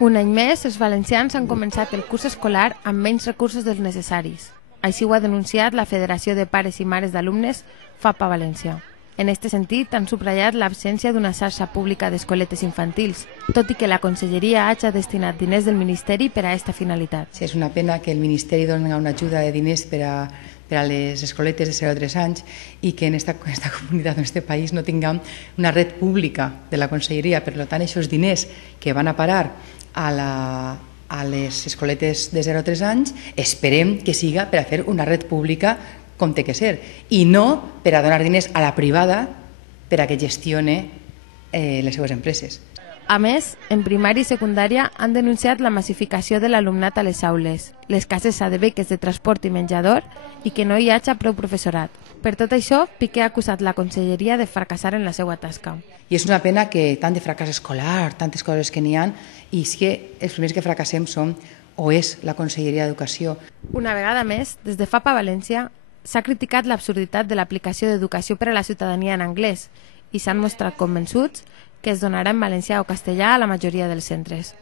Un any més, els valencians han començat el curs escolar amb menys recursos dels necessaris. Així ho ha denunciat la Federació de Pares i Mares d'Alumnes FAPA València. En aquest sentit, han subratllat l'absència d'una xarxa pública d'escoletes infantils, tot i que la Conselleria hagi destinat diners del Ministeri per a aquesta finalitat. És una pena que el Ministeri doni una ajuda de diners per a les escoletes de 0 a 3 anys i que en esta comunitat, en aquest país, no tinguem una red pública de la Conselleria. Per tant, aquests diners que van a parar a les escoletes de 0 a 3 anys, esperem que siga per a fer una red pública com té que ser, i no per a donar diners a la privada per a que gestione les seues empreses. A més, en primària i secundària han denunciat la massificació de l'alumnat a les aules, l'escassesa de beques de transport i menjador i que no hi hagi prou professorat. Per tot això, Piqué ha acusat la Conselleria de fracassar en la seva tasca. I és una pena que tant de fracàs escolar, tantes coses que n'hi ha, i és que els primers que fracassem són o és la Conselleria d'Educació. Una vegada més, des de FAPA València, s'ha criticat l'absurditat de l'aplicació d'educació per a la ciutadania en anglès i s'han mostrat convençuts que es donarà en valencià o castellà a la majoria dels centres.